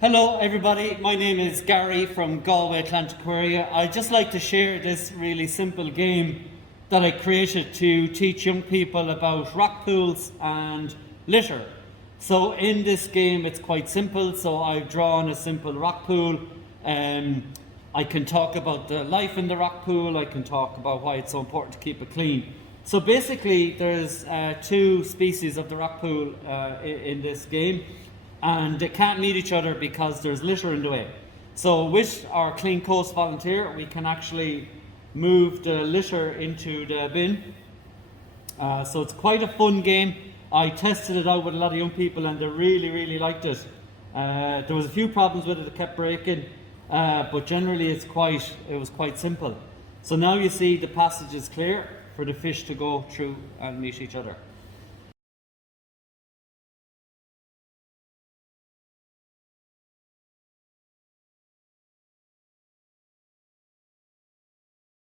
Hello everybody, my name is Gary from Galway, Atlantaquaria. I'd just like to share this really simple game that I created to teach young people about rock pools and litter. So in this game it's quite simple, so I've drawn a simple rock pool. I can talk about the life in the rock pool, I can talk about why it's so important to keep it clean. So basically there's two species of the rock pool in this game, and they can't meet each other because there's litter in the way. So with our Clean Coast volunteer, we can actually move the litter into the bin. So it's quite a fun game. I tested it out with a lot of young people and they really liked it. There was a few problems with it, it kept breaking, but generally it was quite simple. So now you see the passage is clear for the fish to go through and meet each other.